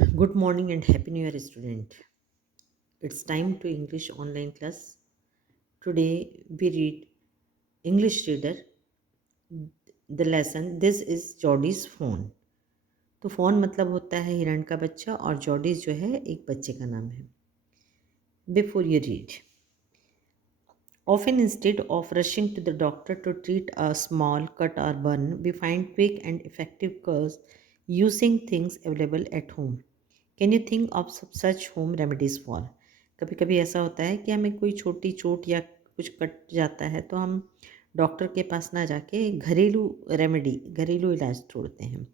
Good morning and happy new year, student. It's time to English online class. Today we read English reader the lesson. This is Jodie's phone. तो phone मतलब होता है हिरण का बच्चा और Jodie's जो है एक बच्चे का नाम है. Before you read, often instead of rushing to the doctor to treat a small cut or burn, we find quick and effective cures using things available at home. Can you think of such home remedies for. कभी कभी ऐसा होता है कि हमें कोई छोटी चोट या कुछ कट जाता है तो हम डॉक्टर के पास ना जाके घरेलू रेमेडी घरेलू इलाज ढूंढते हैं.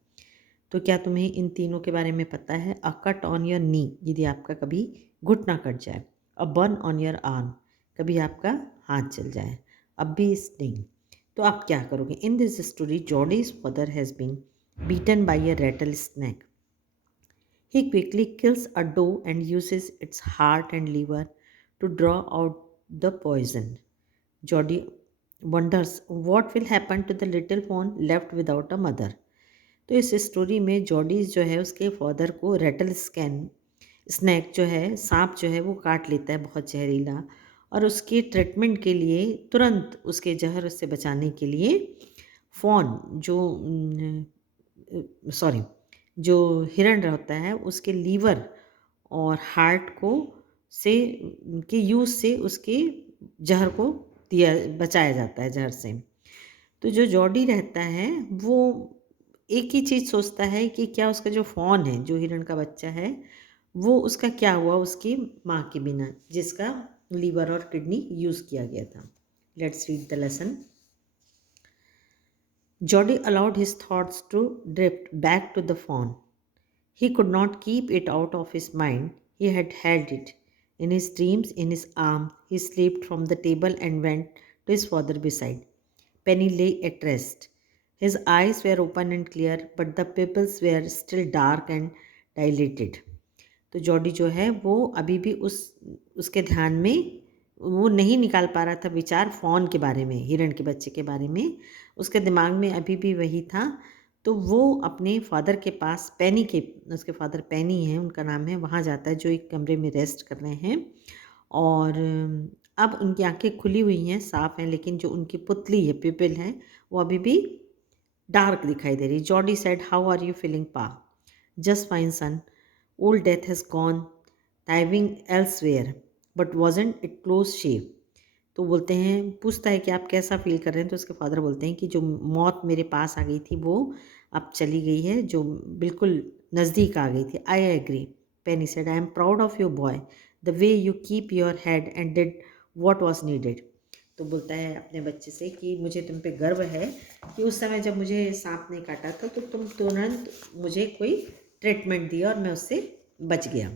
तो क्या तुम्हें इन तीनों के बारे में पता है? अ कट ऑन योर नी, यदि आपका कभी घुटना कट जाए. A burn on your arm, कभी आपका हाथ जल जाए. अ बी स्टिंग, तो आप क्या करोगे? In this story Jody's father has been bitten by a rattlesnake. He quickly kills a doe and uses its heart and liver to draw out the poison. Jody wonders what will happen to the little fawn left without a mother. तो इस story में Jodie's जो है उसके father को Ratle snack जो है सांप जो है वो काट लेता है, बहुत जहरीला. और उसके ट्रीटमेंट के लिए तुरंत उसके जहर से बचाने के लिए फॉन जो सॉरी जो हिरण होता है उसके लीवर और हार्ट को से के यूज़ से उसके जहर को दिया बचाया जाता है जहर से. तो जो जॉडी रहता है वो एक ही चीज़ सोचता है कि क्या उसका जो फॉन है, जो हिरण का बच्चा है, वो उसका क्या हुआ उसकी माँ के बिना, जिसका लीवर और किडनी यूज़ किया गया था. Let's read the lesson. Jody allowed his thoughts to drift back to the fawn. He could not keep it out of his mind. He had held it in his dreams in his arm. He slipped from the table and went to his father beside. Penny lay at rest. His eyes were open and clear, but the pupils were still dark and dilated. तो Jordi जो है वो अभी भी उसके ध्यान में वो नहीं निकाल पा रहा था विचार फ़ॉन के बारे में, हिरण के बच्चे के बारे में. उसके दिमाग में अभी भी वही था. तो वो अपने फादर के पास उसके फादर पेनी हैं उनका नाम है, वहाँ जाता है जो एक कमरे में रेस्ट कर रहे हैं. और अब उनकी आंखें खुली हुई हैं, साफ हैं, लेकिन जो उनकी पुतली है, पिपिल है, वो अभी भी डार्क दिखाई दे रही. Jody said, how are you feeling pa? Just fine son. Old death has gone thriving elsewhere, but wasn't it close shave? तो बोलते हैं, पूछता है कि आप कैसा फील कर रहे हैं. तो उसके फादर बोलते हैं कि जो मौत मेरे पास आ गई थी वो अब चली गई है, जो बिल्कुल नज़दीक आ गई थी. I agree, Penny said. I am proud of your boy, the way you keep your head and did what was needed. तो बोलता है अपने बच्चे से कि मुझे तुम पे गर्व है कि उस समय जब मुझे सांप ने काटा था तो तुम तुरंत मुझे कोई ट्रीटमेंट दिया और मैं उससे बच गया.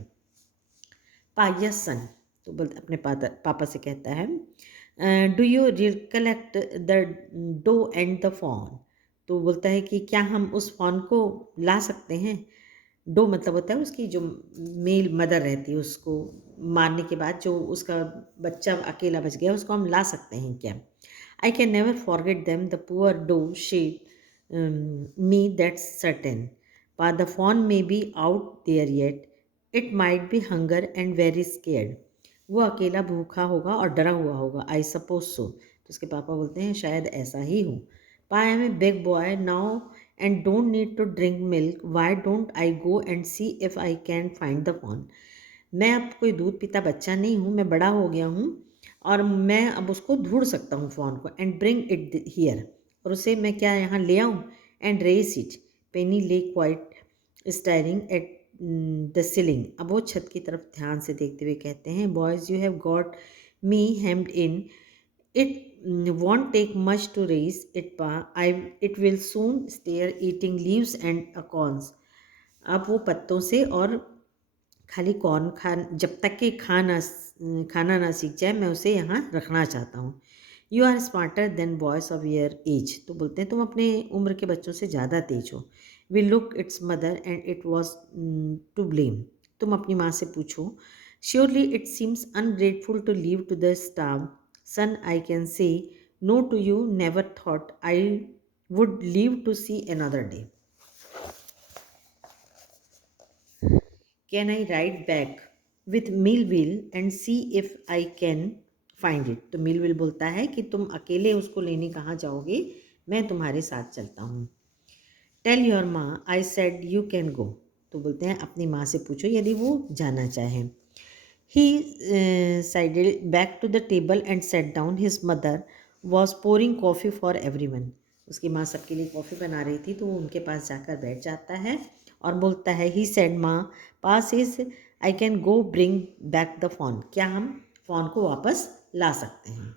पायस सन, तो बोलते अपने पापा से कहता है, do you recollect the doe and the fawn. तो बोलता है कि क्या हम उस फॉन को ला सकते हैं. डो मतलब होता है उसकी जो मेल मदर रहती है, उसको मारने के बाद जो उसका बच्चा अकेला बच गया उसको हम ला सकते हैं क्या. I can never forget them, the poor doe shed me, that's certain. But the fawn may be out there yet. It might be hunger and very scared. वो अकेला भूखा होगा और डरा हुआ होगा. I suppose so. तो उसके पापा बोलते हैं शायद ऐसा ही हो. I am a big boy now and don't need to drink milk. Why don't I go and see if I can find the fawn. मैं अब कोई दूध पीता बच्चा नहीं हूँ, मैं बड़ा हो गया हूँ और मैं अब उसको ढूंढ सकता हूँ फॉन को. एंड ब्रिंग इट हियर, और उसे मैं क्या यहाँ ले आऊँ. And race it. Penny lay quite staring at the ceiling. अब वो छत की तरफ ध्यान से देखते हुए कहते हैं, boys you have got me hemmed in. It won't take much to raise it pa. I it will soon start eating leaves and acorns. अब वो पत्तों से और खाली कॉर्न जब तक कि खाना ना सीख जाए मैं उसे यहाँ रखना चाहता हूँ. You are smarter than boys of your age. तो बोलते हैं तुम अपने उम्र के बच्चों से ज़्यादा तेज हो. We look it's mother and it was to blame. तुम अपनी माँ से पूछो. Surely it seems ungrateful to leave to the stove. Son I can say no to you. Never thought I would live to see another day. Can I write back with mill will and see if I can find it. तो mill will बोलता है कि तुम अकेले उसको लेने कहाँ जाओगे, मैं तुम्हारे साथ चलता हूँ। टेल योर माँ I said you can go. तो बोलते हैं अपनी माँ से पूछो यदि वो जाना चाहें। He sidled back to the table and sat down. His mother was pouring coffee for everyone. उसकी माँ सबके लिए कॉफ़ी बना रही थी, तो वो उनके पास जाकर बैठ जाता है और बोलता है ही said माँ पास is I can go bring back the phone. क्या हम फ़ोन को वापस ला सकते हैं?